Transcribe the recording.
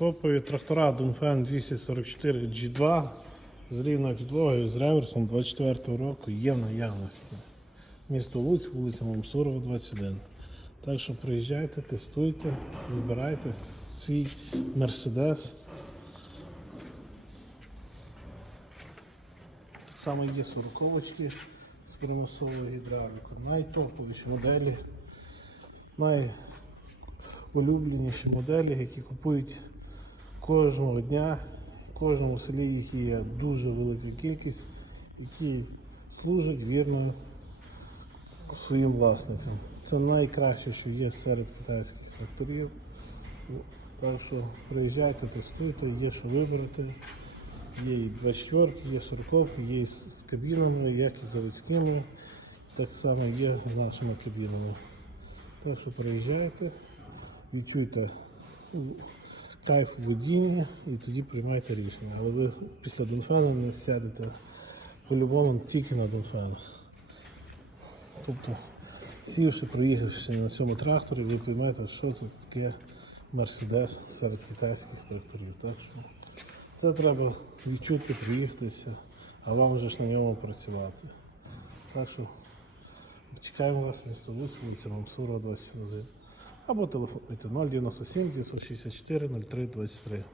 Топові трактора Dunfen 244 G2 з рівною підлогою з реверсом 24 року є в наявності. Місто Луцьк, вулиця Мамсурова, 21. Так що приїжджайте, тестуйте, вибирайте свій Мерседес. Так само є сороковочки з примусовою гідравлікою. Найтоповіші моделі, найулюбленіші моделі, які купують кожного дня. В кожному селі їх є дуже велика кількість, які служать вірно своїм власникам. Це найкраще, що є серед китайських тракторів. Так що приїжджайте, тестуйте, є що вибрати. Є і 24, є 40, є з кабінами, як і заводськими. Так само є з нашими кабінами. Так що приїжджайте, відчуйте кайф в водінні і тоді приймайте рішення. Але ви після Донфена не сядете по-любому тільки на Донфенах. Тобто, сівши, проїхавши на цьому тракторі, ви приймаєте, що це таке Мерседес серед китайських тракторів. Так що це треба відчути, приїхатися, а вам вже ж на ньому працювати. Так що чекаємо вас місто Луцьк, вулиця Мамсура, 21. Або телефонуйте 097 964 03 23.